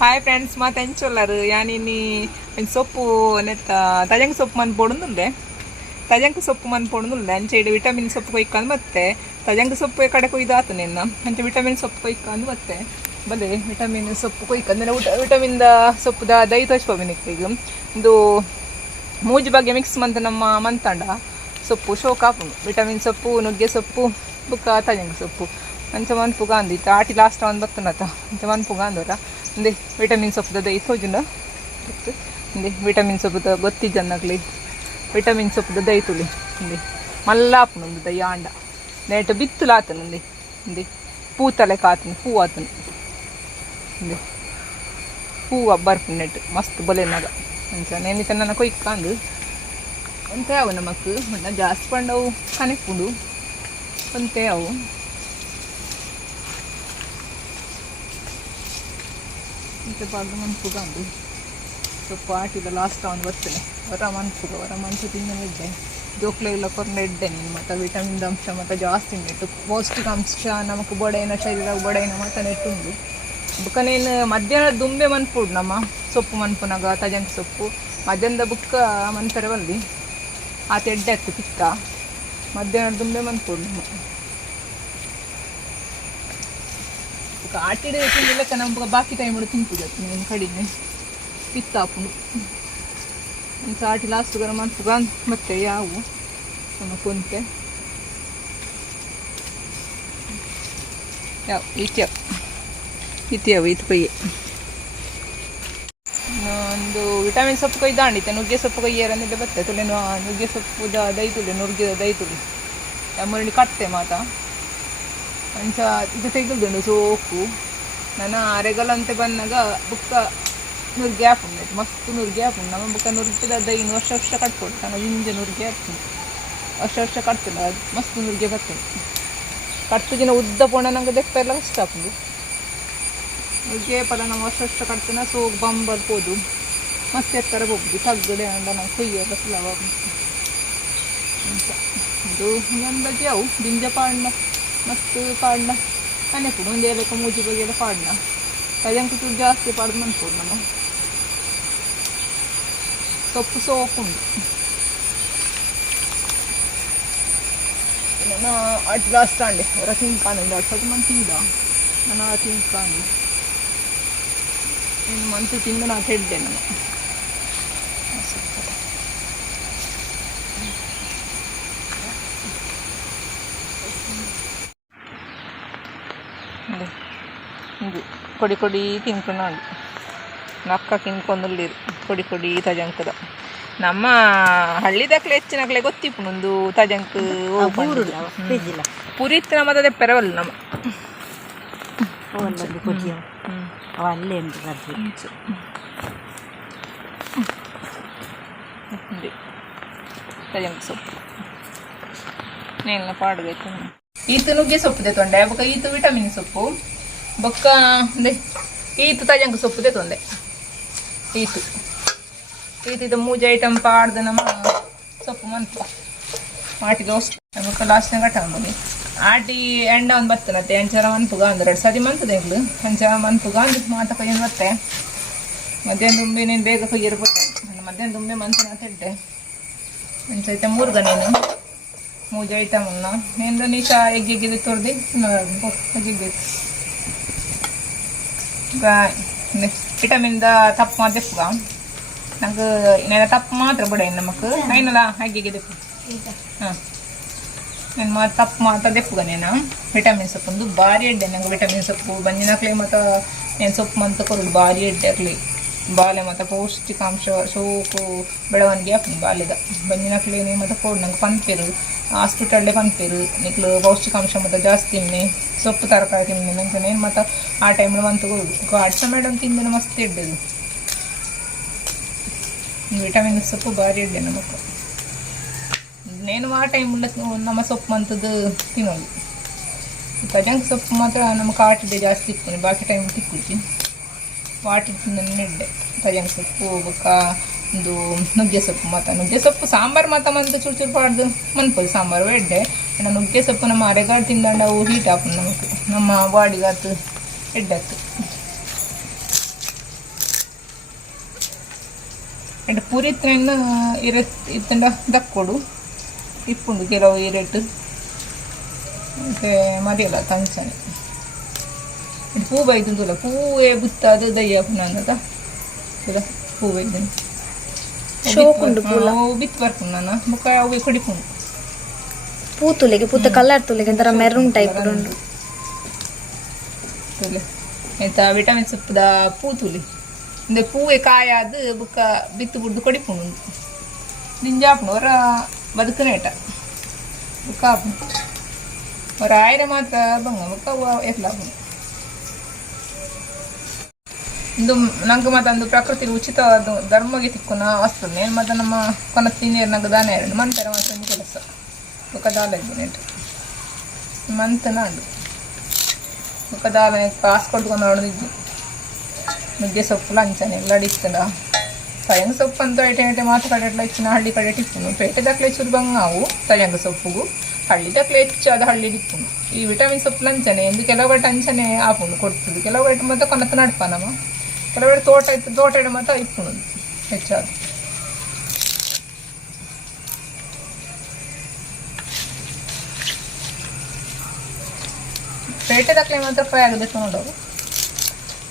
Hi friends ಮಾತ ಹೆಂಚೊಲ್ಲರು ಯಾನಿನಿ ಒಂದು ಸೊಪ್ಪು ನೆತ್ತ ತಜಂಕ ಸೊಪ್ಪು ಮನ್ ಪೊಡುಂದುಂದೆ ತಜಂಕ ಸೊಪ್ಪು ಮನ್ ಪೊಡುಂದುಂದೆ ಅಂಚೆ ಇಡು ವಿಟಮಿನ್ ಸೊಪ್ಪು ಕೊಯ್ಕೊಂಡು ಮತ್ತೆ. ತಜಂಕ ಸೊಪ್ಪು ಕಡೆ ಕೊಯ್ದು ಆತು ನಿನ್ನ. ಅಂಚೆ ವಿಟಮಿನ್ ಸೊಪ್ಪು ಕೊಯ್ಕೊಂಡು ಮತ್ತೆ. ಬಲೆ ವಿಟಮಿನ್ ಸೊಪ್ಪು ಕೊಯ್ಕೊಂಡು ಊಟ ದ ಸೊಪ್ಪುದ ದೈ ತೋಚ್ಬೋಬೇಕು ಈಗ. ಒಂದು ಮೂಜು ಬಗ್ಗೆ ಮಿಕ್ಸ್ ಮಂತ ನಮ್ಮ ಮಂತಂಡ ಸೊಪ್ಪು ಶೋಕಾಪು ವಿಟಮಿನ್ ಸೊಪ್ಪು, ನುಗ್ಗೆ ಸೊಪ್ಪು, ಬುಕ್ಕ ತಜಂಗ ಸೊಪ್ಪು. ಅಂಚ ಮನ್ ಪುಗಾಂದು ಇತ್ತ ಆಟಿ ಲಾಸ್ಟ್ ಒಂದು ಬತ್ತನತ ಅಂಚ ಮನ್ಪು ಗಾಂದೋರ ಇಂದೆ ವಿಟಮಿನ್ ಸೊಪ್ಪು ದೈ ತೋಜುಂಡ ಇಂದೆ ವಿಟಮಿನ್ ಸೊಪ್ಪು ಗೊತ್ತಿದ್ದನ್ನಗ್ಲಿ ವಿಟಮಿನ್ ಸೊಪ್ಪು ದೈ ತುಳಿ. ಇಂದೆ ಮಲ್ಲಾಪುನು ಒಂದು ದೈ ಆಂಡ. ನೆಟ್ ಬಿತ್ತುಲು ಆತನು ಇಂದೆ ಇಂದೆ ಪೂತಲೆ ಕಾತನು ಹೂ ಆತನು ಇಂದೆ ಹೂವು ಬರ್ಪು ನೆಟ್ ಮಸ್ತ್ ಬೊಲೆನಾಗ ಅಂಚ ನೆನಿತ ನನ್ನ ಕೊಯ್ಕಾಂದು ಅಂತ ಅವು ನಮಕ್ ಮಣ್ಣ ಜಾಸ್ತಿ ಪಂಡವು, ಕನೆಕ್ಪುಂಡು. ಅಂತೆ ಅವು ಇಂತ ಪಾಗ ಮನ್ಪುಗ ಅಂದು ಸ್ವಲ್ಪ ಆಟಿದ ಲಾಸ್ಟ್ ಅವನು ಬರ್ತೇನೆ ಹೊರ ಮನ್ಪುಗ ಹೊರ ಮನ್ಸು ತಿನ್ನಲಿದ್ದೆ ಜೋಕ್ಲೆ ಇಲ್ಲ ಕೊರ್ನೆ ಇಡ್ಡೆ ನೀನು ಮತ್ತು ವಿಟಮಿನ್ ಅಂಶ ಮತ್ತು ಜಾಸ್ತಿ ನೆಟ್ಟು ಪೌಷ್ಟಿಕಾಂಶ ನಮಕ್ ಬೊಡೆನ ಶರೀರ ಬೊಡೆನ ಮತ್ತು ನೆಟ್ಟುಂಡು ಬುಕ್ಕ ನೀನು ಮಧ್ಯಾಹ್ನ ದುಂಬೆ ಮನ್ಪುಡು ನಮ್ಮ ಸೊಪ್ಪು ಮನ್ಪುನಾಗ ತಜಂಕ್ ಸೊಪ್ಪು ಮಧ್ಯಾಹ್ನದ ಬುಕ್ಕ ಮನ್ಪರೆ ಬಲ್ಲಿ ಆ ತೆಡ್ಡೆ ಹತ್ತು ಪಿಕ್ಕ ಮಧ್ಯಾಹ್ನ ದುಂಬೆ ಮನ್ಪುಡು ನಮ್ಮ ಬುಕ್ಕ ಆಟಿಡ ನಮ್ಮ ಬಾಕಿ ಟೈಮ್ ತಿಂತಿದ್ದೆ ನೀನು ಕಡಿಮೆ ಪಿತ್ತಾಪುಂಡು ಒಂದು ಆಟಿ ಲಾಸ್ಟ್ ಗರ ಮನ್ಪುಗ ಮತ್ತೆ ಯಾವು ನಮ್ಮ ಕುಂತೆ ಯಾವ ಇತ್ಯ ಇತ್ಯಾವ ಇದು ಕೊಯ್ಯೆ ಒಂದು ವಿಟಮಿನ್ ಸೊಪ್ಪು ಕೈ ದಾಂಡಿತ್ತೆ ನುಗ್ಗೆ ಸೊಪ್ಪು ಕೊಯ್ಯರಂದಿದ್ದೆ ಬರ್ತೆ ತುಲೆ ನುಗ್ಗೆ ಸೊಪ್ಪು ದ ದೈತುಲೆ ನುಗ್ಗಿದ ದೈತುಲಿ ಮುರಳಿ ಕಟ್ತೆ ಮಾತ ಅಂಚ ಇದು ತೆಗೆದುಂಡು ಸೋಪು ನನ್ನ ಆರೆಗಲಂತೆ ಬಂದಾಗ ಬುಕ್ಕ ನುರ್ಗೆ ಹಾಪುಂಡು ಮಸ್ತ್ ನುರ್ಗೆ ಹಾಪುಂಡು ನಮ್ಮ ಬುಕ್ಕ ನುರ್ಗಿದ ದೈನು ವರ್ಷ ವರ್ಷ ಕಟ್ಕೊಡು ನನ್ನ ಇಂಜ ನುರ್ಗೆ ಹಾಕ್ತೀನಿ. ವರ್ಷ ವರ್ಷ ಕಟ್ತಿಲ್ಲ ಅದು ಮಸ್ತ್ ನುರ್ಗೆ ಬರ್ತೀನಿ ಕಟ್ಟು ದಿನ ಉದ್ದ ಪೋಣ ನಂಗೆ ದೆಪ್ಪ ಎಲ್ಲ ಕಷ್ಟ ಆಗ್ತದೆ ನುಗ್ಗೆ ಪದ ನಮ್ಮ ವರ್ಷ ವರ್ಷ ಕಟ್ತಿನ ಬಂಬ್ ಬರ್ಬೋದು ಮಸ್ತ್ ಎತ್ತರ ಹೋಗ್ದು ತಗ್ಗಡೆ ಅಂದ ನಂಗೆ ಕೊಯ್ಯೋದ ಸುಲಭ ಇದು ಒಂದು ಅವು. ದಿಂಜ ಪಾಡ್ನ ಮಸ್ತ್ ಪಾಡ್ನ ಮನೆ ಕೂಡ ಒಂದು ಏಲಕ್ಕ ಮೂಜಿ ಬಗೆಲ್ಲ ಪಾಡ್ನ ತಜಂಕು ತುಡು ಜಾಸ್ತಿ ಪಾಡ್ದು ಮನ್ಪೋಡು ನಮ್ಮ ಸೊಪ್ಪು ಸೋಪುಂಡು ನನ್ನ ಅಟ್ ಲಾಸ್ಟ್ ಅಂಡೆ ಹೊರ ತಿನ್ಕಾಂಡು ಅಟ್ಸದು ಮಂತ್ ತಿಂದ ನಾನು ತಿನ್ಕಾಂಡು ಇನ್ನು ಮಂತು ತಿಂದು ನಾ ತೆಡ್ಡೆ ನಾನು ಇದು ಕೊಡಿ ಕೊಡಿ ತಿನ್ಕೊಂಡು ನಕ್ಕ ತಿನ್ಕೊಂಡುಲ್ಲಿರು ಕೊಡಿ ಕೊಡಿ ತಜಂಕದ. ನಮ್ಮ ಹಳ್ಳಿದಕ್ಲೆ ಹೆಚ್ಚಿನಕ್ಲೆ ಗೊತ್ತಿಪ್ಪು ಒಂದು ತಜಂಕ್ ಪುರಿತ್ ನಮ್ಮದ ಪೆರವಲ್ಲ ನಮ್ಮ. ಅಲ್ಲೇ ತಜಂಕ್ ಸೊಪ್ಪು. ಪಾಡುಗೈತೆ. ಈತು ನುಗ್ಗೆ ಸೊಪ್ಪು ತೊಂಡೆ ಯಾವಾಗ ಈತ ವಿಟಮಿನ್ ಸೊಪ್ಪು. ಬೊಕ್ಕ ಅಂದೆ ಈತು ತಜಂಕ ಸೊಪ್ಪು ತೆತ್ತೊಂದೆ ಈತು. ಈತಿದ ಮೂಜೆ ಐಟಮ್ ಪಾಡ್ದು ನಮ್ಮ ಸೊಪ್ಪು ಮನ್ಪ ಮಾಟಿ ದೋಸ್ ಬೊಕ್ಕ ಲಾಸ್ಟ್ನ ಅಂಬಿ ಆಟಿ ಎಂಡ ಒಂದು ಬರ್ತನತ್ತೆ ಎಂಚರ ಮನ್ಪುಗ ಅಂದ್ರೆ ಎರಡು ಸರಿ ಮಂತದೆ ಇಗ್ಲು ಎಂಚ ಮನ್ಪುಗ ಅಂದ್ರೆ ಮಾತ ಕೊಯ್ಯನ್ ಬರ್ತೆ ಮಧ್ಯಾಹ್ನ ದುಂಬಿ ನೀನು ಬೇಗ ಕೊಯ್ಯಿರ್ಬೋದು ನಾನು ಮಧ್ಯಾಹ್ನ ದುಂಬಿ ಮಂತನ ತಿಂಡೆ ಅಂಚೈತೆ ಮೂರ್ಗ ನೀನು. ಮೂಜು ಐಟಮ್ ಉನ್ನ ನಿಂದು ನೀಶಾ ಎಗ್ಗೆಗ್ಗಿದೆ ತೊಡ್ದು? ಎಗ್ಗೆಗ್ಗೆ ವಿಟಮಿನ್ ದ ತಪ್ಪು ಮಾತ್ರ ದೆಪ್ಪುಗ ನಂಗೆ ನೆನ ತಪ್ಪು ಮಾತ್ರ ಬಿಡ ನಮಕ್ ನೈನಲ್ಲ ಎಗ್ಗೆಗೆ ದೆಪ್ಪು ಹಾಂ నేను మా తప్పు మాత దెప్పుగా నేను ವಿಟಮಿನ್ ಸೊಪ್ಪು ಒಂದು ಭಾರಿ ಎಡ್ಡೆ ನಂಗೆ ವಿಟಮಿನ್ ಸೊಪ್ಪು ಬಂಜಿನಾಕ್ಲೆ ಮತ್ತು నేను ಸೊಪ್ಪು ಮಂತ ಕೊರೋದು ಭಾರಿ ಎಡ್ಡೆ ಬಾಲೆ ಮತ್ತು ಪೌಷ್ಟಿಕಾಂಶ ಸೋಕು ಬೆಳವಣಿಗೆ ಆಪುಂಡು ಬಾಲ್ಯದ. ಬಂಜಿನಕ್ಲೇನೆ ಮತ್ತು ಪೋಡ್ ನಂಗೆ ಪಂಪೆರು ಹಾಸ್ಪಿಟಲ್ಡೇ ಪಂಪೆರು ನಿಕ್ಲು ಪೌಷ್ಟಿಕಾಂಶ ಮತ್ತು ಜಾಸ್ತಿ ತಿನ್ನೆ. ಸೊಪ್ಪು ತರಕಾರಿ ತಿನ್ನೆ ನಂಗೆ ಏನು ಮತ್ತು ಆ ಟೈಮ್ಲು ಮಂತ್ ಕೊಡು ಅಡ್ಸ ಮೇಡಮ್ ತಿಂದಿನ ಮಸ್ತ್ ಇಡ್ಡದು ವಿಟಮಿನ್ ಸೊಪ್ಪು ಭಾರಿ ಇಡ್ಡೆ ನಮಗೆ ನೇನು ಆ ಟೈಮ್ಲ ನಮ್ಮ ಸೊಪ್ಪು ಮಂತದ್ದು ತಿನ್ನೋದು. ಕಜಂಕ್ ಸೊಪ್ಪು ಮಾತ್ರ ನಮ್ಮ ಕಾಟಿದೆ ಜಾಸ್ತಿ ಇಕ್ತೀನಿ ಬಾಕಿ ಟೈಮ್ ತಿಕ್ಕಿ ವಾಟಿ ತಿಂದ ನೆಡ್ಡೆ ಕಜಂಕ್ ಸೊಪ್ಪು, ಬೊಕ್ಕ, ಒಂದು ನುಗ್ಗೆ ಸೊಪ್ಪು ಮಾತ ನುಗ್ಗೆ ಸೊಪ್ಪು ಸಾಂಬಾರ್ ಮಾತ ಮಂತ ಚೂರು ಚೂರು ಪಾಡ್ದು. ಮನ್ಪೋದು ಸಾಂಬಾರು ಎಡ್ಡೆ ಇನ್ನು ನುಗ್ಗೆ ಸೊಪ್ಪು ನಮ್ಮ ಅರೆಗಾಡು ತಿಂದಂಡ ಅವು ಹೀಟ್ ಹಾಕು ನಮಗೆ. ನಮ್ಮ ಬಾಡಿಗಾತು ಎಡ್ಡಾತು ಎಡ್ ಪೂರಿ ಇತ್ತನ ಇರ ಇತ್ತಂಡ ದಕ್ಕೊಡು. ಇಪ್ಪುಂಡು, ಕೆಲವು ಇರಟ್ಟು ಮತ್ತೆ ಮರಿಯಲ್ಲ ತಂಚನೆ ಇದು ಪೂ ಬೈದುಂದುಲ್ಲ ಪೂವೇ ಬುತ್ತಾದು ದಯ್ಯ ಪುನಂದದ ಪೂ ಬೈದನು ಪೂಲ. ಬಿತ್ತು ಬರ್ಕೊಂಡು ನಾನು ಮುಖ ಅವು ಕುಡಿಪುಂಡು ಪೂ ತುಲೆಗೆ ಪೂತ ಕಲರ್ ತುಲೆಗೆ ಒಂಥರ ಮೆರೂನ್ ಟೈಪ್ ಉಂಡು ತುಲೆ. ಎಂತ ವಿಟಮಿನ್ ಸೊಪ್ಪುದ ಪೂ ತುಲಿ ಇಂದ ಪೂವೆ ಕಾಯಾದು ಬುಕ್ಕ ಬಿತ್ತು ಬುಡ್ದು ಕೊಡಿಪುಂಡು ನಿಂಜಾಪುಂಡು ಅವರ ಬದುಕನೇಟ. ಬುಕ್ಕ ಆಪುಂಡು ಅವರ ಆಯ್ರೆ ಮಾತ್ರ ಬಂಗ ಬುಕ್ಕ ಎತ್ಲಾಪುಂಡು ಇಂದು ನಂಗೆ ಮತ್ತೆ ಅಂದು ಉಚಿತವಾದ ಧರ್ಮಗೆ ತಿಕ್ಕುನ ವಸ್ತು. ಏನು ಮತ್ತೆ ನಮ್ಮ ಕೊನ ತಿನ್ನೀರು ನಂಗೆ ದಾನ ಎರಡು. ಮಂತರ ಮಾತ್ರ ಒಂದು ಕೆಲಸ. ಬುಕ್ಕ ದಾಲ ಇದ್ದೀನಿ ಮಂತ್ ನಾಡು. ಬುಕ್ಕ ದಾಲ ಕಾಸು ಕೊಟ್ಕೊಂಡು ಹೊಡೆದಿದ್ದು ನುಗ್ಗೆ ಸೊಪ್ಪು, ಲಂಚನೆ ಎಲ್ಲ ಅಡಿಸ್ತದ ತಯಂಗ ಸೊಪ್ಪು ಅಂತ ಐಟೆ ಐಟೆ ಮಾತು ಕಡೆ ಎಲ್ಲ ಹಳ್ಳಿ ಕಡೆ ಟಿಪ್ಪುನು ಪೇಟೆ ದಕ್ಲೆ ಚೂರು ಬಂಗಾವು ತಯಂಗ ಸೊಪ್ಪುಗು. ಹಳ್ಳಿ ದಕ್ಲೆ ಹೆಚ್ಚು ಹಳ್ಳಿ ಟಿಪ್ಪುನು ಈ ವಿಟಮಿನ್ ಸೊಪ್ಪು ಲಂಚನೆ, ಎಂದು ಕೆಲವು ಗಂಟೆ ಅಂಚನೆ ಆಪುಂಡು ಕೊಡ್ತದೆ ಕೆಲವು ಗಂಟೆ ಮತ್ತೆ ಕೊನತ ನಡ್ಪ ಕೆಲವು ಕೆಲವೆಡೆ ತೋಟ ಇತ್ತು ತೋಟ ಇಡ ಮಾತ್ರ ಇಪ್ಪುಣದು ಹೆಚ್ಚಾಗಿ ಪೇಟೆ ದಾಖಲೆ ಮಾತ್ರ ಫ್ರೈ ಆಗಿದೆ ತೊಗೊಂಡವು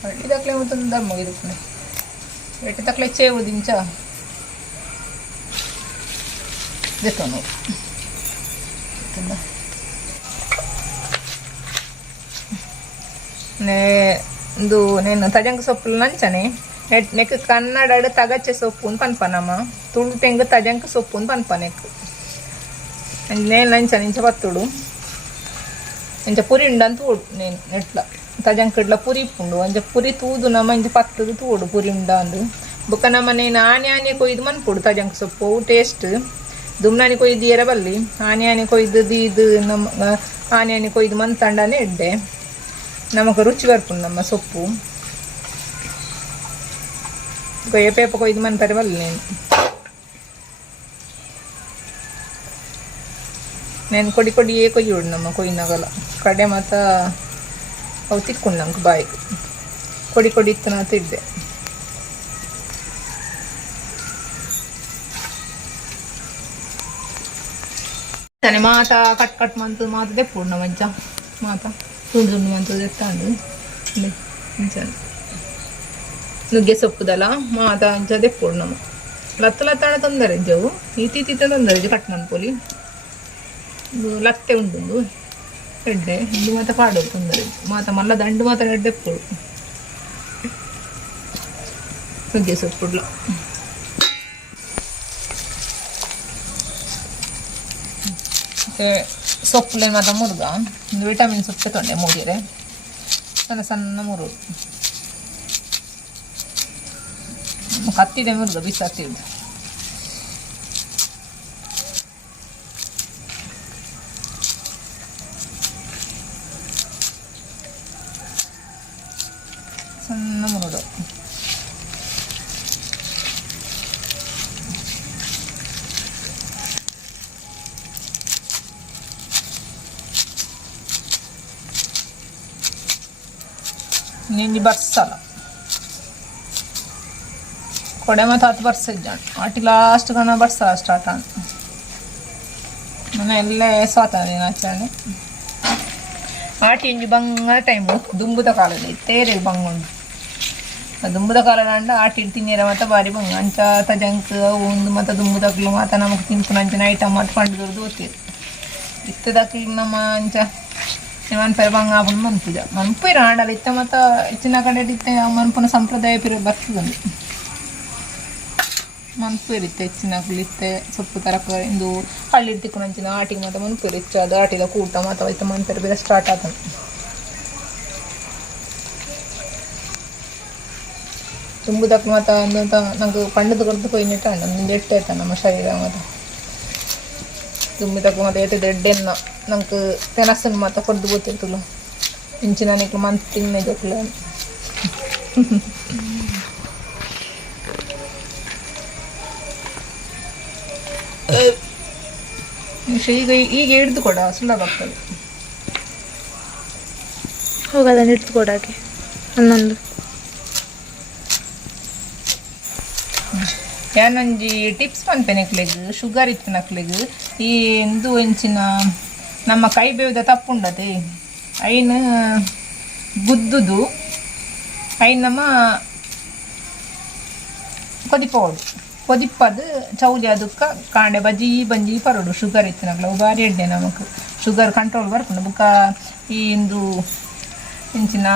ಹಳ್ಳಿ ದಾಖಲೆ ಮಾತ್ರ ದಮ್ ಮುಗಿದು ಪೇಟೆ ದಾಖಲೆ ಚೇವು ದಿಂಚ ಇದೆ ತೊಗೊಂಡು ಒಂದು ನೇನು ತಜಂಗ ಸೊಪ್ಪು ನಂಚನೆ. ನೆಕ್ ಕನ್ನಡ ತಗಚೆ ಸೊಪ್ಪು ಅಂತ ಪನ್ಪನಮ್ಮ ತುಳು ತೆಂಗು ತಜಂಕ ಸೊಪ್ಪು ಅಂತ ಪನ್ಪನೆ ನೇನು ನಂಚ ನಿಂಚ ಬತ್ತುಡು ಇಂಚ ಪುರಿ ಉಂಡಂತ ತೋಡು ನೇನು ನೆಟ್ಲ. ತಜಂಕಡ್ಲ ಪುರಿ ಪುಂಡು. ಅಂಜ ಪುರಿ ತೂದು ನಮ್ಮ ಇಂಚ ಪತ್ತದು ತೋಡು ಪುರಿ ಉಂಡ ಅಂದು ಬುಕ್ಕ ನಮ್ಮ ನೇನು ಕೊಯ್ದು ಮನ್ ಪುಡು ಸೊಪ್ಪು. ಟೇಸ್ಟ್. ದುಮ್ನಾನಿ ಕೊಯ್ದು ಏರ ಬಲ್ಲಿ. ಆನೆ ಆನೆ ಕೊಯ್ದು ದೀದು ನಮ್ಮ ಆನೆ ಕೊಯ್ದು ಮನ್ ತಂಡನೇ ಇಡ್ಡೆ ಎಡ್ಡೆ ನಮಗೆ ರುಚಿ ಬರ್ಪುಂಡು ನಮ್ಮ ಸೊಪ್ಪು ಕೊಯ್ಯ ಪೇಪ ಕೊಯ್ದು ಮನ್ಪರೆ ಬಲ್ಲಿ నేను నేను ಕೊಡಿ ಕೊಡಿಯೇ ಕೊಯ್ಯೋಡು ನಮ್ಮ ಕೊಯ್ನಾಗಲ್ಲ ಕಡೆ ಮಾತ ಅವು ತಿಕ್ಕೊಂಡು ನಂಗೆ ಬಾಯಿಗೆ ಕೊಡಿ ಕೊಡಿ ಇತ್ತು ನಾ ತಿದ್ದೆ ತಾನೆ ಮಾತ ಕಟ್ ಕಟ್ ಮಂತು ಮಾತ ತೆಪ್ಪುಡು ಮಂಚ ಮಾತ ತುಂಡು ತುಂಡು ಮಂತು ತೆತ್ತಂಡು ಇಂಚನೆ ನುಗ್ಗೆ ಸೊಪ್ಪುದಲ್ಲ ಮಾತ ಅಂಚ ತೆಪ್ಪುಡು ನಮ್ಮ ಲತ್ತ ಲತ್ತಾಣ ತೊಂದರೆ ಜವು ಇತ್ತಿ ತಿತ್ತ ತೊಂದರೆ ಕಟ್ ಮನ್ಪೊಲಿ ಇದು ಲತ್ತೆ ಉಂಟು ಎಡ್ಡೆ ಇದು ಮಾತ ಪಾಡೋದು ತೊಂದರೆ ಮಾತ ಮಲ್ಲ ದಂಡು ಮಾತ್ರ ಎಡ್ಡೆ ಸೊಪ್ಪುಲೇನು ಮಾತ್ರ ಮುರುಗ ವಿಟಮಿನ್ ಸೊಪ್ಪು ತಗೊಂಡೆ ಮೂರಿರೆ ಸಣ್ಣ ಸಣ್ಣ ಮುರು ಹತ್ತಿದೆ ಮುರುಗ ಬಿಸಿ ಸಣ್ಣ ಮುರುಡು ನಿಂಜಿ ಬರ್ಸಲ್ಲ ಕೊಡೆ ಮತ್ತು ಹತ್ತು ಬರ್ಸ ಇದ್ದಾಣ ಆಟಿ ಲಾಸ್ಟ್ ಗಣ ಬರ್ಸಲ್ಲ ಸ್ಟಾರ್ಟ್ ಆನ್ ಮನೆ ಎಲ್ಲೇ ಸ್ವಾತಂತ್ರ್ಯ ದಿನಾಚರಣೆ ಆಟಿ ಇಂಜಿ ಬಂಗ ಟೈಮು ದುಂಬುದ ಕಾಲದಲ್ಲಿ ತೇರೆ ಬಂಗುಂಡು ಆ ದುಂಬುದ ಕಾಲದ ಅಂಡ ಆಟಿ ತಿನ್ನೀರ ಮತ್ತೆ ಬಾರಿ ಬಂಗ ಅಂಚ ತಜಂಕ್ ಒಂದು ಮತ್ತೆ ದುಂಬುದಕ್ಲು ಮಾತ ನಮಗೆ ತಿನ್ಕೊಂಡು ಅಂಚಿನ ಐಟಮ್ ಮತ್ತೆ ಪಂಡು ಓದ್ತೀರಿ ಇತ್ತದಕ್ಕೆ ನಮ್ಮ ಅಂಚ ಮನ್ಪೆರ ಬಂಗ ಆಪುನ ಮನ್ಪುಜ ಮನ್ಪು ಆಂಡಲ ಇತ್ತ ಮತ್ತ ಇಚ್ಚಿನ ಕಡೆ ಇತ್ತ ಮನ್ಪುನ ಸಂಪ್ರದಾಯ ಪಿರ ಬರ್ತದಂದು ಮನ್ಪು ಇತ್ತೆ ಹೆಚ್ಚಿನ ಇತ್ತೆ ಸೊಪ್ಪು ತರಕಾರಿ ಇಂದು ಹಳ್ಳಿ ತಿಕ್ಕುನಂಚಿನ ಆಟಿಗೆ ಮತ್ತೆ ಮನ್ಪು ಇರುತ್ತೆ ಅದು ಆಟಿದ ಕೂಟ ಮತ್ತೆ ಇತ್ತ ಮನ್ಪೆರ್ ಬೇರೆ ಸ್ಟಾರ್ಟ್ ಆತನು ತುಂಬುದಕ್ಕೆ ಮತ್ತೆ ಅಂದಂತ ನಂಗೆ ಪಂಡದ ಕೊಡ್ದು ಕೊಯ್ನಿಟ್ಟ ನಮ್ಮ ಶರೀರ ಮತ್ತೆ ತುಂಬಿದಕ್ಕೆ ಮತ್ತೆ ಏಟು ದೊಡ್ಡೆನ್ನ ನಂಗೆ ತೆನಸನ್ನು ಮಾತ್ರ ಕೊಡ್ದು ಗೊತ್ತಿರ್ತಲ್ಲ ಇಂಚಿನ ನನಗೆ ಮಂತ್ ತಿನ್ನೆ ಜೊಕ್ಲ ನಿಮಿಷ ಈಗ ಈಗ ಹಿಡಿದು ಕೊಡ ಸುಲಭ ಆಗ್ತದೆ ಹೋಗೋದನ್ನು ಇಡ್ತು ಕೊಡಾಕೆ ಹನ್ನೊಂದು ಯಾನೊಂಜಿ ಟಿಪ್ಸ್ ಪನ್ಪೆನೆಕ್ಲೆಗ್ ಶುಗರ್ ಇತ್ತಿನಕ್ಲೆಗ್ ಈ ಇಂದು ಎಂಚಿನ ನಮ್ಮ ಕೈ ಬೇವ್ದ ತಪ್ಪುಂಡತೆ ಐನ್ ಗುದ್ದುದು, ಐನ್ ನಮ್ಮ ಕೊದಿಪೋಡು. ಕೊದಿಪ್ಪದು ಚೌಲಿ ಅದಕ್ಕೆ ಕಾಂಡೆ ಬಜ್ಜಿ, ಬಂಜಿ, ಪರೋಡು, ಶುಗರ್ ಇತ್ತಿನಕ್ಲ ಬಾರಿ ಎಡ್ಡೆ ನಮಕ್. ಶುಗರ್ ಕಂಟ್ರೋಲ್ ಬರ್ಕೊಂಡು ಬುಕ್ಕ ಈ ಇಂದು ಇಂಚಿನ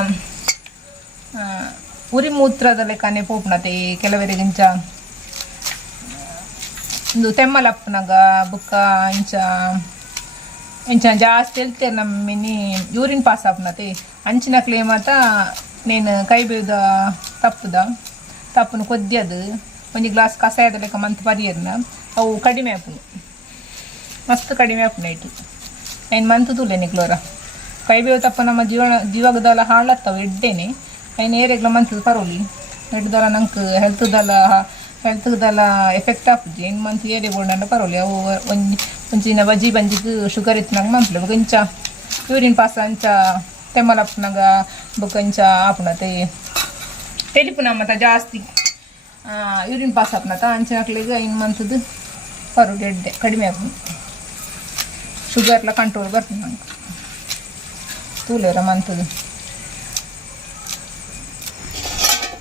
ಉರಿ ಮೂತ್ರದ ಲೆಕ್ಕನೆ ಪೋಪುನತೆ ಕೆಲವರಿಗಿಂಚ ಇಂದು ತೆಮ್ಮಲಪ್ಪನಾಗ ಬುಕ್ಕ ಇಂಚ ಇಂಚ ಜಾಸ್ತಿ ಹೇಳ್ತೇನೆ ನಮ್ಮಿನಿ ಯೂರಿನ್ ಪಾಸ್ ಆಪ್ನತಿ. ಅಂಚಿನ ಕ್ಲೇಮತ ನೀನು ಕೈ ಬೀಳ್ದ ತಪ್ಪುದ. ತಪ್ಪನ ಕೊದ್ಯದು. ಒಂದು ಗ್ಲಾಸ್ ಕಸಾಯದ ಲೆಕ್ಕ ಮಂತ್ ಪರಿಯರ್ನ ಅವು ಕಡಿಮೆ ಆಪುನು ಮಸ್ತ್ ಕಡಿಮೆ ಆಪುನ ಇಟ್ಟು ಏನು ಮಂತ್ ತುಲೆ ನಿಗ್ಲೋರ ಕೈ ಬೇವು ತಪ್ಪ ನಮ್ಮ ಜೀವ ಜೀವಗದಲ್ಲ ಹಾಳತ್ತವ, ಎಡ್ಡೇನೆ. ಐನ್ ಏರೆಗ್ಲ ಮಂತ್ ಪರೋಲಿ. ಎಡ್ದಲ್ಲ ನಂಗೆ ಹೆಲ್ತ್ದಲ್ಲ ಹೆಲ್ತ್ದಲ್ಲ ಎಫೆಕ್ಟ್ ಆಪುಜಿ ಏನು ಮಂತ್ ಏರಿ ಬೋರ್ಡಂಡ ಪರೋಲಿ ಅವು ಒಂಜಿ ಒಂಚಿನ ಬಜಿ ಬಂಜಿಗೆ ಶುಗರ್ ಇತ್ತಿನಾಗ ಮಂತ್ಲು. ಬೊಕ ಇಂಚ ಯೂರಿನ್ ಪಾಸ್ ಅಂಚ ತೆಮ್ಮಲಪ್ಪನಾಗ ಬೊಕ ಇಂಚ ಆಪುನತೆ ತೆಲಿಪುನ ಮತ್ತ ಜಾಸ್ತಿ ಯೂರಿನ್ ಪಾಸ್ ಆಪ್ನತ ಅಂಚಿನಕ್ಲಿಗೆ ಇನ್ನು ಮಂತದ್ದು ಪರೋಲಿ ಎಡ್ಡೆ, ಕಡಿಮೆ ಶುಗರ್ ಶುಗರ್ಲ ಕಂಟ್ರೋಲ್ ಬರ್ತದೆ ನಂಗೆ. ತೂಲೇರ ಮಂತದು.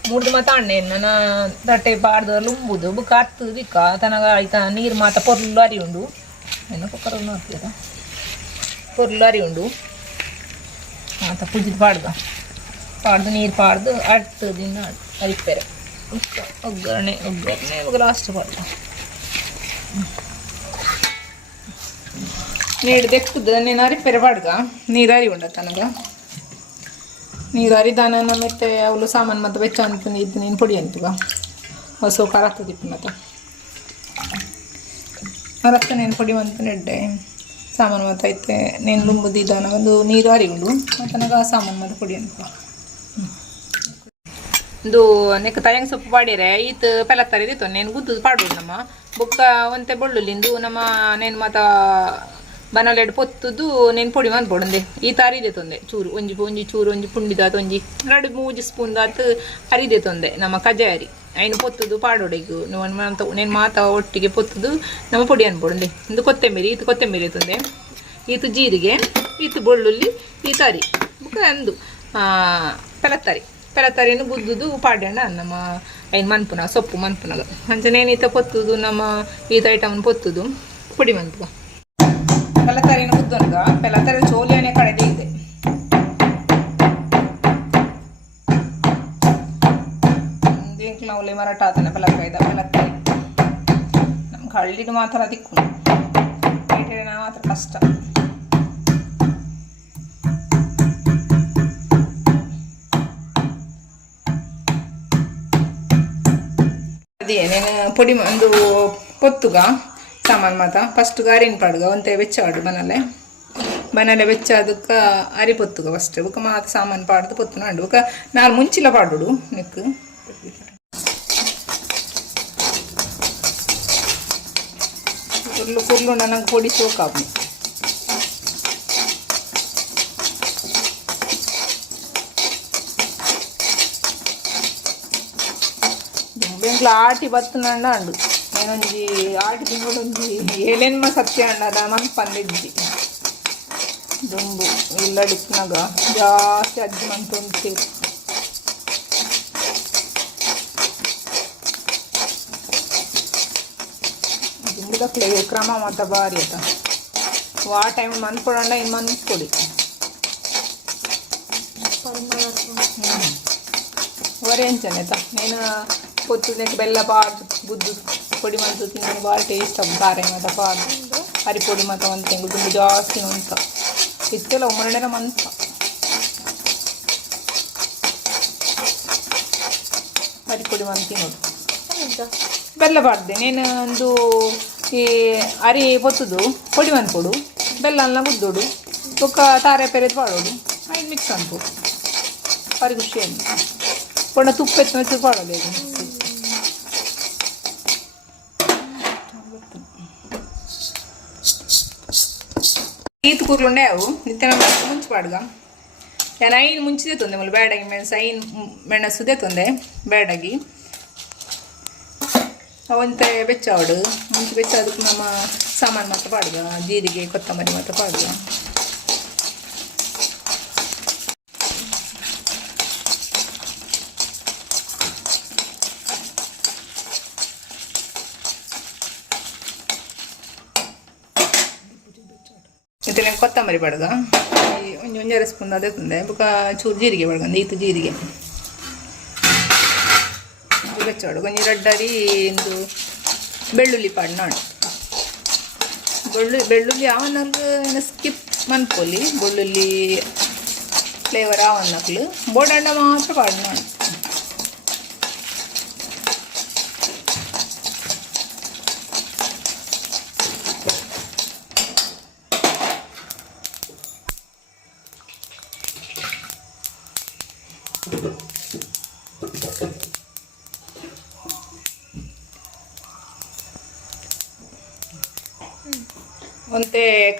ಮೂರ್ದು ಮಾತ ಅಣ್ಣೆ ನನ್ನ ತಟ್ಟೆ ಪಾಡ್ದ ಲುಂಬುದು ಬುಕ್ಕ ಹತ್ತು ದಿಕ್ಕ ತನಗ ಆಯ್ತ ನೀರು ಮಾತ ಪೊರ್ಲು ಅರಿ ಉಂಡು ಏನು ಕುಕ್ಕರ್ ನೋಡ್ತೀರ ಪೊರ್ಲು ಅರಿ ಉಂಡು ಆತ ಪೂಜಿದ್ ಪಾಡ್ದ ಪಾಡ್ದು ನೀರು ಪಾಡ್ದು ಅಟ್ಟು ದಿನ ಅರಿಪೆರೆ ಒಗ್ಗರಣೆ ಒಗ್ಗರಣೆ ಲಾಸ್ಟ್ ಪಾಡ್ದ ನೀರು ದೆಕ್ಕುದು నేను ಅರಿಪೆರೆ ಪಾಡ್ಗ ನೀರು ಅರಿ ಉಂಡ ತನಗ ನೀರು ಹರಿದಾನ ಮತ್ತೆ ಅವಳು ಸಾಮಾನು ಮತ್ತು ವೆಚ್ಚ ಅಂತ ಇದ್ದೀನಿ ಪುಡಿ ಅಂತೀವ? ಹೊಸ ಖಾರ ಹಾಕ್ತಿದ್ದಿಪ್ಪ ಮತ್ತು. ರಕ್ತ ನೆನ್ ಪುಡಿ ಅಂತ ನೆಡ್ಡೆ. ಸಾಮಾನು ಮತ್ತೆ ಐತೆ. ನೆನ್ ಲುಂಬುದಿದ್ದಾನ ಒಂದು ನೀರು ಹರಿಗಳು ಮತ್ತೆ ನನಗೆ ಸಾಮಾನು ಮತ್ತು ಪುಡಿ ಅಂತ ಇದು ನೆಕ್ ತಯಂಗ್ ಸೊಪ್ಪು ಪಾಡಿರೆ ಈತ ಪೆಲತ್ತಾರಿದಿತ್ತು? ನೇನು ಗುದ್ದು ಪಾಡು ನಮ್ಮ. ಬುಕ್ಕ ಒಂತೆ ಬೊಳ್ಳುಲಿಂದು ನಮ್ಮ ನೇನು ಮತ್ತೆ ಬನಲೆಡ್ ಪೊತ್ತುದು ನೆನ್ ಪೊಡಿ ಮಂದ್ ಪೊಡೊಂದೆ ಈ ತ ಇದೆ ತೊಂದೆ. ಚೂರು, ಒಂಜಿ ಒಂಜಿ ಚೂರು, ಒಂಜಿ ಪುಂಡಿದಾತ, ಒಂಜಿ ರಡ್ ಮೂಜಿ ಸ್ಪೂನ್ ದಾತ ಅರಿದೆ ತೊಂದೆ, ನಮ್ಮ ಕಜಾರಿ. ಅಯ್ನು ಪೊತ್ತುದು ಪಾಡೊಡೆಗು. ನೆನ್ ಮಾತ ಒಟ್ಟಿಗೆ ಪೊತ್ತುದು ನಮ್ಮ ಪುಡಿ ಅನ್ಪೊಡೊಂದೆ. ಇದು ಕೊತ್ತಂಬರಿ ಇದು ಕೊತ್ತಂಬರಿ ತೊಂದೆ. ಈತು ಜೀರಿಗೆ, ಈತು ಬೆಳ್ಳುಳ್ಳಿ, ಈ ತರಿ. ಬುಕ್ಕ ಅಂದು ಪೆಲತ್ತಾರಿ. ಪೆಲತ್ತರಿಯನ್ನು ಗುದ್ದುದು ಪಾಡ್ಯಾಣ ನಮ್ಮ ಐನ್ ಮನ್ಪುನ ಸೊಪ್ಪು ಮನ್ಪುನಗ. ಅಂಚನೇನು ಈತ ಪೊತ್ತುದು, ನಮ್ಮ ಈತ ಐಟಮ್ ಪೊತ್ತುದು, ಪುಡಿ ಮನ್ಪುವ ಪೆಲತ್ತರಿನ ಗುದ್ದೊನ್ಗ ಪೆಲತ್ತರಿ ಚೋಲಿಯನೆ ಕಡೆದೇ ಇದೆ ದೇಂಕ್ಲ ಒಳ್ಳೆ ಮರಾಠ ಆತನ ಪೆಲತ್ತೈದ ಪೆಲತ್ತರಿ ನಮ್ಗೆ ಹಳ್ಳಿಡು ಮಾತ್ರ ದಿಕ್ಕು ಪೇಟೆನ ಮಾತ್ರ ಕಷ್ಟ ಅದೇ నేను పొడి ಒಂದು పొత్తుగా ಸಾಮಾನು ಮಾತ ಫಸ್ಟ್ ಗಾರಿನ ಪಾಡ್ಗ ಒಂತೆ ಬೆಚ್ಚ ಆಡು ಮನಲೆ ಮನಲೆ ಬೆಚ್ಚ ಅದಕ್ಕೆ ಅರಿ ಪೊತ್ತುಗ ಫಸ್ಟ್ ಬುಕ್ಕ ಮಾತ ಸಾಮಾನು ಪಾಡ್ದು ಪೊತ್ತು ನಾಡು ಬುಕ್ಕ ನಾಲ್ ಮುಂಚಿಲ ಪಾಡುಡು ನಿಕ್ ಕುರ್ಲು ಕುರ್ಲು ನನಗೆ ಪೊಡಿ ಸೋಕಾಪು ಬೆಂಗ್ಲ ಆಟಿ ಬತ್ತನಂಡ ಅಂಡು ಏನೊಂಜಿ ಆಟಿ ತಿಂಗಳೊಂಜಿ ಏಳೆನ್ಮ ಸತ್ಯ ಅಂಡದ ಮನ್ ಪಂದಿಜ್ಜಿ ದುಂಬು ಇಲ್ಲಡಿಕ್ನಾಗ ಜಾಸ್ತಿ ಅಜ್ಜಿ ಅಂತ ಉಂಟು ದುಂಬಿದ ಪ್ಲೇ ಕ್ರಮ ಮಾತ ಭಾರಿ ಆಯ್ತಾ ಆ ಟೈಮ್ ಮಂದ್ ಕೊಡೋಣ ಇನ್ನು ಮಂದ್ ಕೊಡಿ వరేంచాను అయితే నేను పొద్దున్నే బెల్ల పాడు బుద్ధు పొడి మందు తిన్నాను బాగా టేస్ట్ బాగా ఏమైతే పాడు అరి పొడి మాత్రం అంతే ఇంకొక జాస్తి ఉంటాం. ಅಂತ ಇತ್ತೆಲ್ಲ ಒಮ್ಮರನೇರ ಮಂತ ಹರಿ ಪೊಡಿ ಮಂತ್ ತಿನ್ನೋದು ಬೆಲ್ಲ ಪಾಡ್ದೆ నేను ಒಂದು ಈ ಅರಿ ಪೊತ್ತುದು ಪೊಡಿ ಕೊಡು ಬೆಲ್ಲ ಗುದ್ದೋಡು ಬೊಕ್ಕ ತಾರೆ ಪೆರೆದು ಬಾಳೋಡು ಐದು ಮಿಕ್ಸ್ ಅನ್ಪು ಭಾರಿ ಖುಷಿ ಅಂತ ಪುಣ್ಣ ತುಪ್ಪ ಎತ್ತ ಮೆಚ್ಚು ಪಾಡೋದು ಇದು ಈತ ಕೂರ್ಲು ಉಂಡೆ ಅವು. ನಿತ್ಯ ನಮ್ಮ ಮುಂಚೆ ಪಾಡ್ಗ. ನಾನು ಐನ್ ಮುಂಚಿದೆ ತೊಂದೆ ಮಲ್ಲ ಬೇಡಾಗಿ ಮೆಣಸು ಐನು ಮೆಣಸುದೇ ತೊಂದೆ ಬೇಡಾಗಿ ಅವಂತೆ ಬೆಚ್ಚಾವಡು ಮುಂಚೆ ಬೆಚ್ಚ ಅದಕ್ಕೆ ನಮ್ಮ ಸಾಮಾನು ಮಾತ್ರ ಪಾಡ್ಗ, ಜೀರಿಗೆ, ಕೊತ್ತಂಬರಿ ಮಾತ್ರ ಪಾಡ್ಗ. ಕೊತ್ತಂಬರಿ ಬಡ್ಗ ಒಂಜಿ ಒಂಜರ ಸ್ಪೂನ್ ಅದೇ ತಂದೆ. ಬೊಕ ಚೂರು ಜೀರಿಗೆ ಬಡ್ಗಂದು ಈತು ಜೀರಿಗೆ. ಬೆಚ್ಚೋಡು ಕೊಂಚ ರಡ್ಡರಿ ಇಂದು ಬೆಳ್ಳುಳ್ಳಿ ಪಾಡ್ನ ಬೆಳ್ಳು, ಬೆಳ್ಳುಳ್ಳಿ ಆವನಕ್ಲು ಸ್ಕಿಪ್ ಮನ್ಪೊಲಿ ಬೆಳ್ಳುಳ್ಳಿ ಫ್ಲೇವರ್ ಆವನ್ನಕ್ಲು ಬೋಡಣ್ಣ ಮಾತ್ರ ಪಾಡು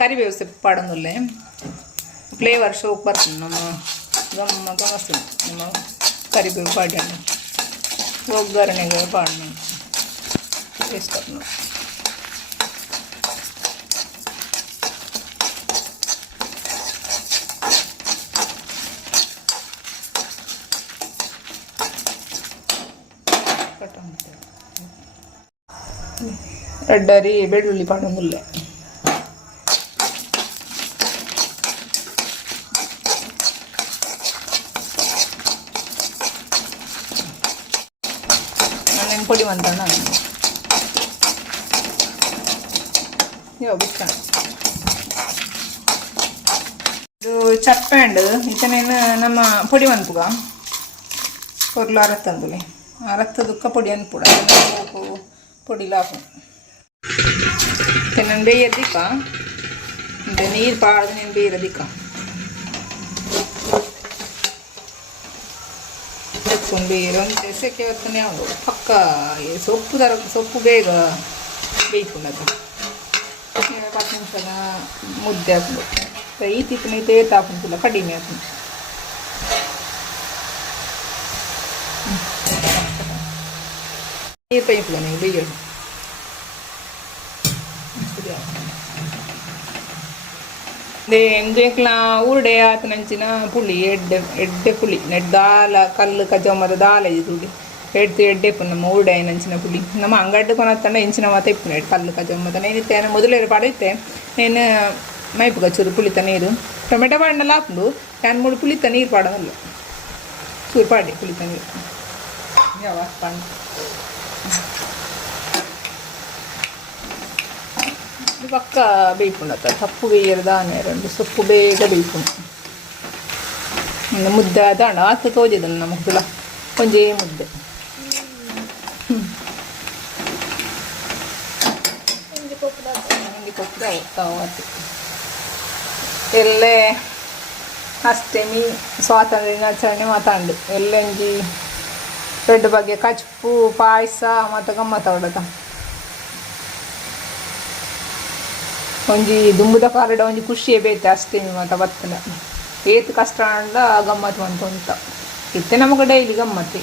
ಕರಿಬೇವು ಸೊಪ್ಪು ಪಾಡೊಂದುಲ್ಲೆ ಫ್ಲೇವರ್ ಶೋಕ್ ಬರ್ತದೆ ನಮ್ಮ ಗಮ್ಮ ಗಮಸ್ತದೆ ನಮ್ಮ ಕರಿಬೇವು ಪಾಡಿ ಹಣ್ಣು ಒಗ್ಗರಣೆಗೆ ಪಾಡು ಟೇಸ್ಟ್ ನೋಡಿ ರಡ್ಡರಿ ಬೆಳ್ಳುಳ್ಳಿ ಪಾಡೊಂದುಲ್ಲೆ ನಾನು ಪೊಡಿ ಮಂತಣ್ಣ ಯೋ ಬಿಟ್ಟ ಇದು ಚಪ್ಪೆ ಉಂಡು ಈತನೇನು ನಮ್ಮ ಪೊಡಿ ಮನ್ಪುಗ ಕೊರ್ಲು ಅರತ್ತಂದುಲೆ ಅರತ್ತ ದುಕ್ಕ ಪೊಡಿ ಅನ್ಪುಡ ಪೊಡಿ ಲಾಪು ನಾನು ಬೇಯದಿಕ್ಕ ಮತ್ತೆ ನೀರು ಪಾಡ್ದು ನೀನು ಬೇಯದಿಕ್ಕ ಬೇರೆ ಒಂದು ಸೆಕೆ ಹೊತ್ತನೇ ಯಾವುದು ಪಕ್ಕ ಸೊಪ್ಪು ತರ, ಸೊಪ್ಪು ಬೇಗ ಬೇಯ್ಕೊಂಡದ್ದು ಹತ್ತು ನಿಮಿಷದ ಮುದ್ದೆ ಹಾಕ್ಬೇಕು. ಈ ತಿಪ್ಪನೆ ತೇತ ಹಾಕುಂತಿಲ್ಲ ಕಡಿಮೆ ಹಾಕು ನೀರು ಪೈಪ್ಲ ನೀವು ಎಂಜೆಕ್ಲ ಉರುಡೆ ಆತನಂಚಿನ ಪುಳಿ ಎಡ್ಡೆ ಎಡ್ಡೆ ಪುಳಿ ನೆಡ್ ದಾಲ ಕಲ್ಲು ಕಜಮ್ಮದ ದಾಲ ಇದುಡಿ ಎಡ್ದು ಎಡ್ಡೆ ಪು ನಮ್ಮ ಉರುಡೆ ನಂಚಿನ ಪುಳಿ ನಮ್ಮ ಅಂಗಡ್ಡು ಕೊನತ್ತಂಡ ಇಂಚಿನ ಮಾತ ಇಪ್ಪು ನೆಡ್ ಕಲ್ಲು ಕಜಮ್ಮದ ನೇನಿತ್ತೆ ಮೊದಲೇರು ಪಾಡೈತೆ ನೇನು ಮೈಪು ಕಚ್ಚೂರು ಪುಳಿತ ನೀರು ಟೊಮೆಟೊ ಪಾಡಿನ ಲಾಪುಂಡು ನಾನು ಮೂಡು ಪುಳಿತ ನೀರು ಪಾಡೋದಲ್ಲ ಚೂರು ಪಾಡಿ ಪುಳಿತ ನೀರು ಯಾವ ಪಾಂಡ ತಪ್ಪು ಬೇಯರದ ಆನೆ ಎರಡು ಸೊಪ್ಪು ಬೇಗ ಬೇಯ್ಕೊಂಡು ಒಂದು ಮುದ್ದೆ ಅದಾಣ ಆತ ತೋಜಿದನು ನಮಗೆ ತುಲ ಒಂಜೇ ಮುದ್ದೆ ಆವತ್ತು ಎಲ್ಲೇ ಅಷ್ಟಮಿ ಸ್ವಾತಂತ್ರ್ಯ ದಿನಾಚರಣೆ ಮಾತಾಂಡು ಎಲ್ಲಂಜಿ ರೆಡ್ ಬಗ್ಗೆ ಕಚ್ಚು ಪಾಯಸ ಮತ್ತು ಗಮ್ಮತ್ತ ಒಂಜಿ ದುಂಬುದ ಕಾಲಡ ಒಂಜಿ ಖುಷಿಯೇ ಬೇತೆ ಅಷ್ಟೇ ಮಾತ ಬತ್ತಲ ಏತು ಕಷ್ಟ ಅಂಡ ಗಮ್ಮತ್ತು ಅಂತ. ಉಂಟ ಇತ್ತೆ ನಮಗೆ ಡೈಲಿ ಗಮ್ಮತ್ತೆ.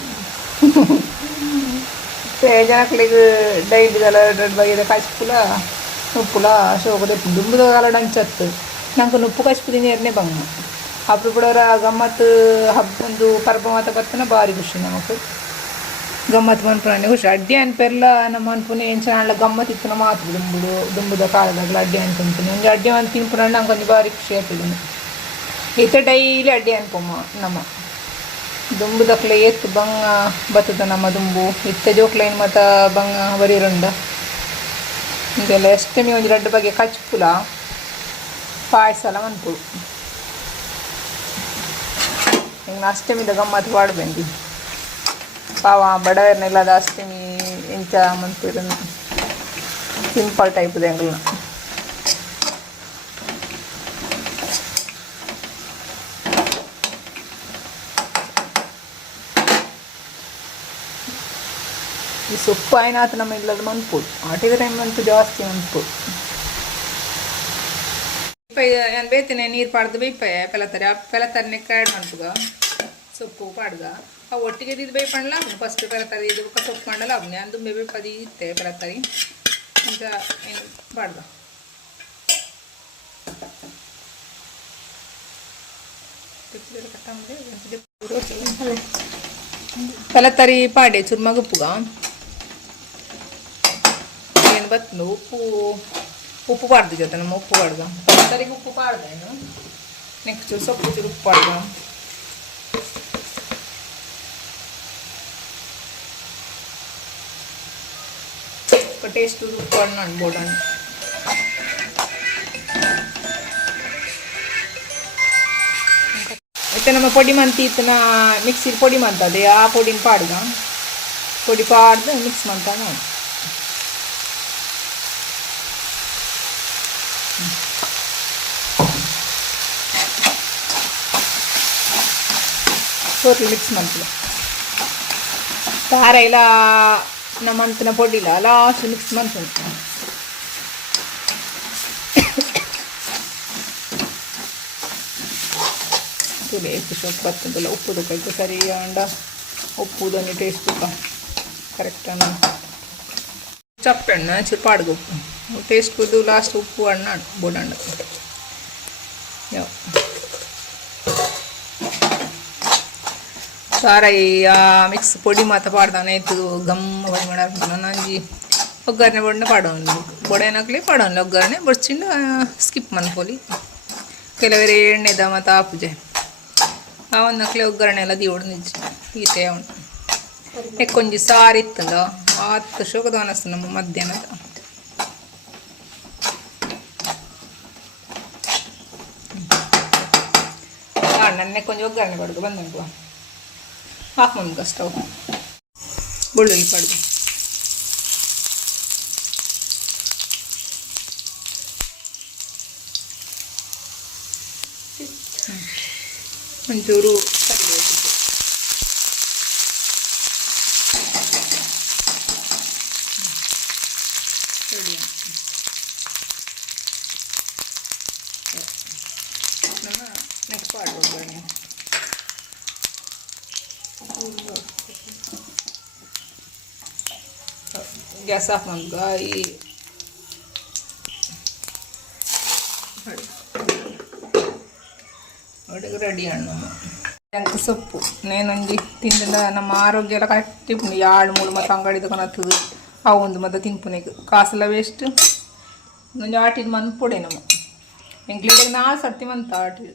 ಜನಕ್ಳಿಗೆ ಡೈಲಿ ಕಲರ್ ಬಗೆದ ಕಾಯಿಸ್ಪುಲ ನುಪ್ಪುಲ ಶೋಕದ ದುಂಬುದ ಕಾಲಡ ಅಂಚತ್ತು. ನಂಗೆ ನುಪ್ಪು ಕಾಯಿಸ್ಪು ದಿನೇರನೇ ಬಂಗ ಅಪ್ರೂಪಡವರ ಗಮ್ಮತ್ತು ಹಬ್ಬಂದು ಪರ್ಬ ಮಾತ ಬತ್ತನ ಭಾರಿ ಖುಷಿ ನಮಗೆ ಗಮ್ಮತ್ ಮನ್ಪುನ ಖುಷಿ ಅಡ್ಡಿ ಅನ್ಪೆರ್ಲ ನಮ್ಮ ಅನ್ಪುನೆ ಎಂಚನಾಳ ಗಮ್ಮತ್ ಇತ್ತು ಮಾತು ದುಂಬುಡು ದುಂಬುದ ಕಾಲದಾಗಲ ಅಡ್ಡಿ ಅನ್ಕೊಂತೀನಿ ಒಂದು ಅಡ್ಡಿ ತಿನ್ಪುನ ನಂಗೆ ಒಂದು ಭಾರಿ ಖುಷಿ ಆಗ್ತದೆ ಈತ ಡೈಲಿ ಅಡ್ಡಿ ಅನ್ಕೊಮ್ಮ ನಮ್ಮ. ದುಂಬುದಕ್ಲೆ ಎತ್ತು ಬಂಗ ಬತ್ತದ ನಮ್ಮ ದುಂಬು. ಇತ್ತ ಜೋಕ್ಲೈನ್ ಮತ್ತ ಬಂಗ ಬರೀರುಂಡ ಇದೆಲ್ಲ ಎಷ್ಟಮಿ ಒಂದು ರೆಡ್ ಬಗೆ ಕಚ್ಪುಲ ಪಾಯಸ ಎಲ್ಲ ಮನ್ಪುಡು ಅಷ್ಟಮಿದ ಗಮ್ಮತ್ ಪಾಡ್ಬಂದಿ. ಪಾವ ಬಡವರನ್ನೆಲ್ಲ ಜಾಸ್ತಿ ಎಂಚ ಮಂತಿರನ್ನ ಸಿಂಪಲ್ ಟೈಪ್ ಹೆಂಗಲ್ಲ. ಈ ಸೊಪ್ಪು ಆಯ್ನಾತ ನಮ್ಮ ಇಲ್ಲದ ಮನ್ಪುಡು ಆಟಿದ ಟೈಮ್ ಜಾಸ್ತಿ ಮನ್ಪುಡು ಬೇಯ್ಪ ಏನು ಬೇಯ್ತೀನಿ, ನೀರು ಪಾಡ್ದು ಬೇಯ್ಪ ಪೆಲತರಿ. ಆ ಪೆಲತರಿನೇ ಆ್ಯಡ್ ಮಾಡ್ತುಗ. ಸೊಪ್ಪು ಪಾಡ್ದ ಆ ಒಟ್ಟಿಗೆ ಇದು ಬೇಯ್ಪಣ್ಣ ಫಸ್ಟ್ ಬರತ್ತಾರೆ ಇದು ಸೊಪ್ಪು ಮಾಡಲ್ಲ, ಅವನೇ ಅಂದು ಬೇಯ್ಪದಿ ಇತ್ತೆ ಬರತ್ತಾರೆ ಈಗ ಏನು ಪಾಡ್ದ ಪಲತ್ತರಿ ಪಾಡೆ ಚುರ್ಮಗುಪ್ಪುಗ. ಏನು ಬತ್ತು ಉಪ್ಪು ಉಪ್ಪು ಪಾಡ್ದು ಜೊತೆ ನಮ್ಮ ಉಪ್ಪು ಪಾಡ್ದ ಪಲತ್ತರಿಗೆ ಉಪ್ಪು ಪಾಡ್ದೇನು ನೆಕ್ಸ್ಟ್ ಸೊಪ್ಪು ಚೂರು ಉಪ್ಪು ಪಾಡ್ದ ಟೇಸ್ಟ್ ಉಪ್ಪು ಪಾಡ್ನ ಅನ್ಬೋಡಣ್ಣ ಮತ್ತೆ ನಮ್ಮ ಪೊಡಿ ಮಂತಿ ಇತ್ತನ ಮಿಕ್ಸಿಲಿ ಪೊಡಿ ಮಂತದೆ ಆ ಪೊಡಿನ ಪಾಡ್ದ ಪೊಡಿ ಪಾಡ್ದು ಮಿಕ್ಸ್ ಮಂತ ನಾನು ಸೋರ್ಲಿ ಮಿಕ್ಸ್ ಮಂತಲು ಖಾರ ಇಲ್ಲ ನಮ್ಮ ಅಂತಿನ ಪೊಡಿ ಇಲ್ಲ ಲಾಸ್ಟ್ ಮಿಕ್ಸ್ ಮಂತ್ ತುಲೆ ಎಷ್ಟು ಸೊಪ್ಪು ಬರ್ತದಲ್ಲ ಉಪ್ಪು ಕೈಗೆ ಸರಿ ಅಂಡ ಉಪ್ಪುದನ್ನು ಟೇಸ್ಟ್ ಕರೆಕ್ಟ್ ಅನ್ನ ಚಪ್ಪೆಣ್ಣ ಚಿರ್ಪಾಡ್ಗೆ ಉಪ್ಪು ಟೇಸ್ಟ್ ಕುದ್ದು ಲಾಸ್ಟ್ ಉಪ್ಪು ಅಣ್ಣ ಬೋಡಣ್ಣ ಯಾವ ಸಾರಾಯಿ ಆ ಮಿಕ್ಸ್ ಪೊಡಿ ಮಾತ ಪಾಡ್ದಾನೆ ಇತ್ತು ಗಮ್ಮ ಬಡಿ ಮಾಡಾರ ನಂಜಿ ಒಗ್ಗರಣೆ ಬಣ್ಣ ಪಾಡೋನು ಬೊಡೆನಾಕ್ಲಿ ಪಾಡೋನು ಒಗ್ಗರಣೆ ಬಡ್ಚಿಂಡು ಸ್ಕಿಪ್ ಮನ್ಪೋಲಿ ಕೆಲವರೆ ಎಣ್ಣೆದ ಮತ್ತು ಆಪುಜೆ ಅವನ್ನಕ್ಲೆ ಒಗ್ಗರಣೆ ಎಲ್ಲ ದೀವಡು ನಿಜ ಈತೆ ಅವನು ಎಕ್ಕೊಂಜಿ ಸಾರು ಇತ್ತಂದ ಹತ್ತು ಶೋಕದ ಅನಿಸ್ತು ನಮ್ಮ ಮಧ್ಯಾಹ್ನದ ನನ್ನೆ ಕೊಂಚ ಒಗ್ಗರಣೆ ಪಡ್ದು ಬಂದಂಗ ಹಾಫ್ ಮಂಗ ಸ್ಟವ್ ಬೆಳ್ಳುಳ್ಳಿ ಪಡ್ದು ಒಂಚೂರು ಕರಿಬೇವು ರೆಡಿ ನಮ್ಮ ನೆಕ್ಸ್ಟ್ ಪಾರ್ಟ್ ಒಗ್ಗರಣೆ ಗ್ಯಾಸ್ ಆಫ್ ಮಾಡ್ಗ ಈ ರೆಡಿ ಹಣ್ಣು ಎಂತ ಸೊಪ್ಪು. ನೇನೊಂಜಿ ತಿಂದಿನ ನಮ್ಮ ಆರೋಗ್ಯ ಎಲ್ಲ ಕರೆಕ್ಟ್ ತಿಪ್ಪುನಿ ಎರಡು ಮೂರು ಮತ್ತು ಅಂಗಡಿ ತಗೊಂಡು ಆ ಒಂದು ಮದ ತಿಂಪುನಿಗೆ ಕಾಸೆಲ್ಲ ವೇಸ್ಟ್ ಒಂದೊಂದು ಆಟಿನ ಮನ್ಪುಡೆ ನಮ್ಮ. ಎಂಕ್ಲಿಗೆ ನಾ ಸರ್ತಿ ಮಂತ ಆಟಿ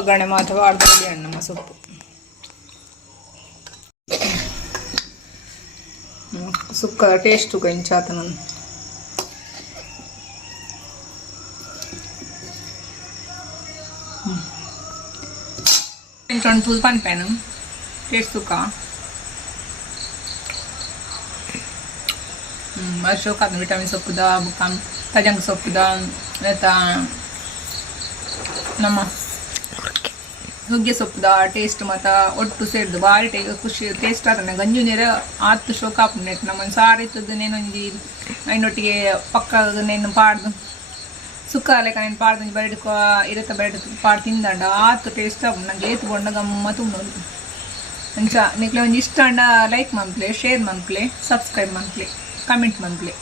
ಒಗ್ಗರಣೆ ಮಾತ್ರ ಆಡ್ದು ರೆಡಿ ಹಣ್ಣು ನಮ್ಮ ಸೊಪ್ಪು. ಸುಕ್ಕದ ಟೇಸ್ಟು ಕೊಂಚಾತ ನಾನು Contoh pan pen, taste suka. Hmm, masuk kan vitamin sop da bukan tajang sop da neta ನಮ್ಮ ನುಗ್ಗೆ ಸೊಪ್ಪುದ ಟೇಸ್ಟ್ ಮತ್ತ ಒಟ್ಟು ಸೇರ್ದು ಬಾರಿ ಟೇ, ಖುಷಿ ಟೇಸ್ಟ್ ಆತನ ಗಂಜು ನೀರು ಆತು ಶೋಕ ಹಾಕ್ಬಿಟ್ಟು ನಮ್ಮನ್ನು ಸಾರು ಇತ್ತದನ್ನೇನೊಂದು ಐನೊಟ್ಟಿಗೆ ಪಕ್ಕ ನೆನ್ ಪಾಡ್ದು ಸುಕ್ಕ ಲೆಕ್ಕ ನೆನ್ ಪಾಡ್ದು ಬೆರಡು ಇರತ್ತ ಬೆರಡು ಪಾಡ್ ತಿಂದಂಡ, ಆತು ಟೇಸ್ಟ್ ಆಗ ನಂಗೆ ಏತು ಬಣ್ಣ ಗಮ್ಮತ್ತು ಉಣ್ಣೋದು ಅಂಚ, ನಿಕ್ಲೆ ಒಂದು ಇಷ್ಟ ಅಂಡ ಲೈಕ್ ಮಂತ್ಲೆ ಶೇರ್ ಮಂತ್ಲೆ ಸಬ್ಸ್ಕ್ರೈಬ್ ಮಂತ್ಲೆ ಕಮೆಂಟ್ ಮಂತ್ಲೆ